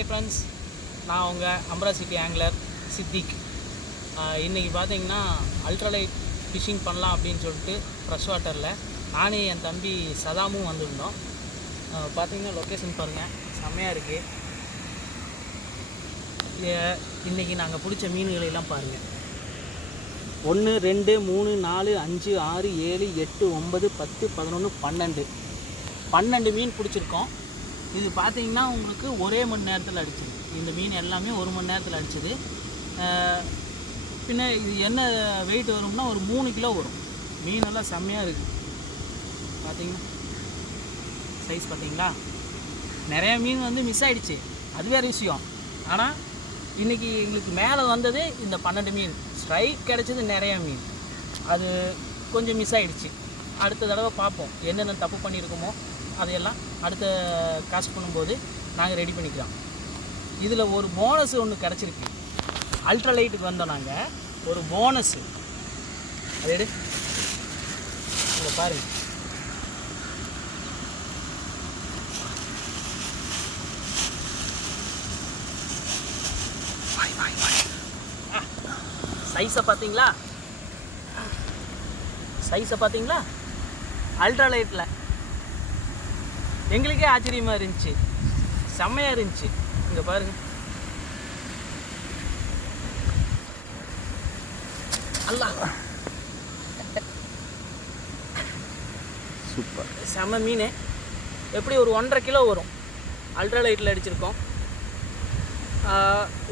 Hi friends, நான் உங்கள் அம்ரா city ஆங்கிலர் Siddique. இன்றைக்கி பார்த்தீங்கன்னா அல்ட்ராலைட் ஃபிஷிங் பண்ணலாம் அப்படின்னு சொல்லிட்டு ஃப்ரெஷ் வாட்டரில் நானும் என் தம்பி சதாமும் வந்திருந்தோம். பார்த்தீங்கன்னா லொக்கேஷன் பாருங்கள், செம்மையாக இருக்குது. இன்றைக்கி நாங்கள் பிடிச்ச மீன்களெல்லாம் பாருங்கள். 1 2 3 4 5 6 7 8 9 10 11 12 மீன் பிடிச்சிருக்கோம். இது பார்த்தீங்கன்னா உங்களுக்கு ஒரே மணி நேரத்தில் அடிச்சிது. இந்த மீன் எல்லாமே 1 மணி நேரத்தில் அடிச்சிது. பின்ன இது என்ன வெயிட் வரும்னா ஒரு 3 கிலோ வரும். மீனெல்லாம் செம்மையாக இருக்குது. பார்த்தீங்கன்னா சைஸ் பார்த்தீங்களா, நிறையா மீன் வந்து மிஸ் ஆகிடுச்சு, அது வேறு விஷயம். ஆனால் இன்றைக்கி எங்களுக்கு மேலே வந்தது இந்த 12 மீன். ஸ்ட்ரைக் கிடச்சது நிறையா மீன், அது கொஞ்சம் மிஸ் ஆகிடுச்சு. அடுத்த தடவை பார்ப்போம், என்னென்ன தப்பு பண்ணியிருக்கோமோ அதையெல்லாம் அடுத்த காஸ்ட் பண்ணும்போது நாங்கள் ரெடி பண்ணிக்கலாம். இதில் ஒரு போனஸ் ஒன்று கிடச்சிருக்கு. அல்ட்ராலைட்டுக்கு வந்தோம் நாங்கள், ஒரு போனஸ்ஸு அது எடு, இதை பாருங்கள். சைஸை பார்த்தீங்களா, அல்ட்ராலைட்டில் எங்களுக்கே ஆச்சரியமாக இருந்துச்சு, செம்மையாக இருந்துச்சு. இங்கே பாருங்கள், அல்லா சூப்பர், செம்ம மீன். எப்படி ஒரு 1.5 கிலோ வரும். அல்ட்ராலைட்டில் அடிச்சிருக்கோம்.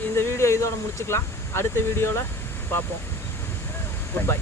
இந்த வீடியோ இதோட முடிச்சுக்கலாம். அடுத்த வீடியோவில் பார்ப்போம். Good bye.